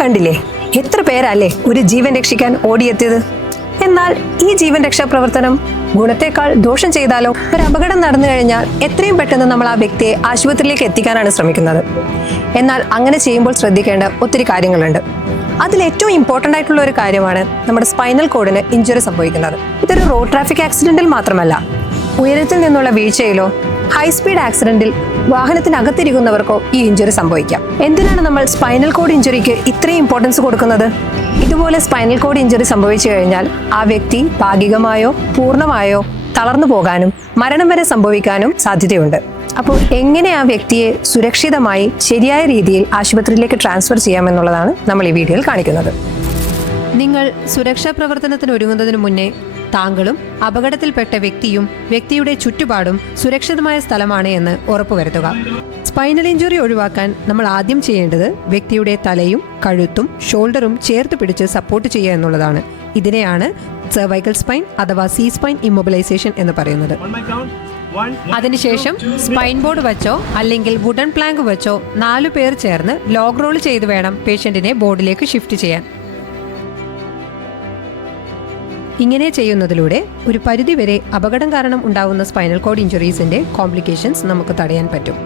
കണ്ടില്ലേ, എത്ര പേരല്ലേ ഒരു ജീവൻ രക്ഷിക്കാൻ ഓടിയെത്തിയത്. എന്നാൽ ഈ ജീവൻ രക്ഷാ പ്രവർത്തനം ഗുണത്തെക്കാൾ ദോഷം ചെയ്താലോ? ഒരു അപകടം നടന്നു കഴിഞ്ഞാൽ എത്രയും പെട്ടെന്ന് നമ്മൾ ആ വ്യക്തിയെ ആശുപത്രിയിലേക്ക് എത്തിക്കാനാണ് ശ്രമിക്കുന്നത്. എന്നാൽ അങ്ങനെ ചെയ്യുമ്പോൾ ശ്രദ്ധിക്കേണ്ട ഒത്തിരി കാര്യങ്ങളുണ്ട്. അതിൽ ഏറ്റവും ഇമ്പോർട്ടൻ്റ് ആയിട്ടുള്ള ഒരു കാര്യമാണ് നമ്മുടെ സ്പൈനൽ കോഡിന് ഇഞ്ചുറി സംഭവിക്കുന്നത്. ഇതൊരു റോഡ് ട്രാഫിക് ആക്സിഡന്റിൽ മാത്രമല്ല, ഉയരത്തിൽ നിന്നുള്ള വീഴ്ചയിലോ ഹൈ സ്പീഡ് ആക്സിഡന്റിൽ വാഹനത്തിനകത്തിരിക്കുന്നവർക്കോ ഈ ഇഞ്ചുറി സംഭവിക്കാം. എന്തിനാണ് നമ്മൾ സ്പൈനൽ കോഡ് ഇഞ്ചുറിക്ക് ഇത്രയും ഇമ്പോർട്ടൻസ് കൊടുക്കുന്നത്? ഇതുപോലെ സ്പൈനൽ കോഡ് ഇഞ്ചുറി സംഭവിച്ചു കഴിഞ്ഞാൽ ആ വ്യക്തി ഭാഗികമായോ പൂർണ്ണമായോ തളർന്നു പോകാനും മരണം വരെ സംഭവിക്കാനും സാധ്യതയുണ്ട്. അപ്പോൾ എങ്ങനെ ആ വ്യക്തിയെ സുരക്ഷിതമായി ശരിയായ രീതിയിൽ ആശുപത്രിയിലേക്ക് ട്രാൻസ്ഫർ ചെയ്യാമെന്നുള്ളതാണ് നമ്മൾ ഈ വീഡിയോയിൽ കാണിക്കുന്നത്. നിങ്ങൾ സുരക്ഷാ പ്രവർത്തനത്തിന് ഒരുങ്ങുന്നതിന് മുന്നേ താങ്കളും അപകടത്തിൽപ്പെട്ട വ്യക്തിയും വ്യക്തിയുടെ ചുറ്റുപാടും സുരക്ഷിതമായ സ്ഥലമാണ് എന്ന് ഉറപ്പുവരുത്തുക. സ്പൈനൽ ഇഞ്ചുറി ഒഴിവാക്കാൻ നമ്മൾ ആദ്യം ചെയ്യേണ്ടത് വ്യക്തിയുടെ തലയും കഴുത്തും ഷോൾഡറും ചേർത്ത് പിടിച്ച് സപ്പോർട്ട് ചെയ്യുക എന്നുള്ളതാണ്. ഇതിനെയാണ് സെർവൈക്കൽ സ്പൈൻ അഥവാ സി സ്പൈൻ ഇമ്മൊബിലൈസേഷൻ എന്ന് പറയുന്നത്. അതിനുശേഷം സ്പൈൻ ബോർഡ് വെച്ചോ അല്ലെങ്കിൽ വുഡൻ പ്ലാങ്ക് വെച്ചോ 4 പേർ ചേർന്ന് ലോഗ് റോൾ ചെയ്ത് വേണം പേഷ്യന്റിനെ ബോർഡിലേക്ക് ഷിഫ്റ്റ് ചെയ്യാൻ. ഇങ്ങനെ ചെയ്യുന്നതിലൂടെ ഒരു പരിധിവരെ അപകടം കാരണം ഉണ്ടാകുന്ന സ്പൈനൽ കോഡ് ഇഞ്ചുറീസിന്റെ കോംപ്ലിക്കേഷൻസ് നമുക്ക് തടയാൻ പറ്റും.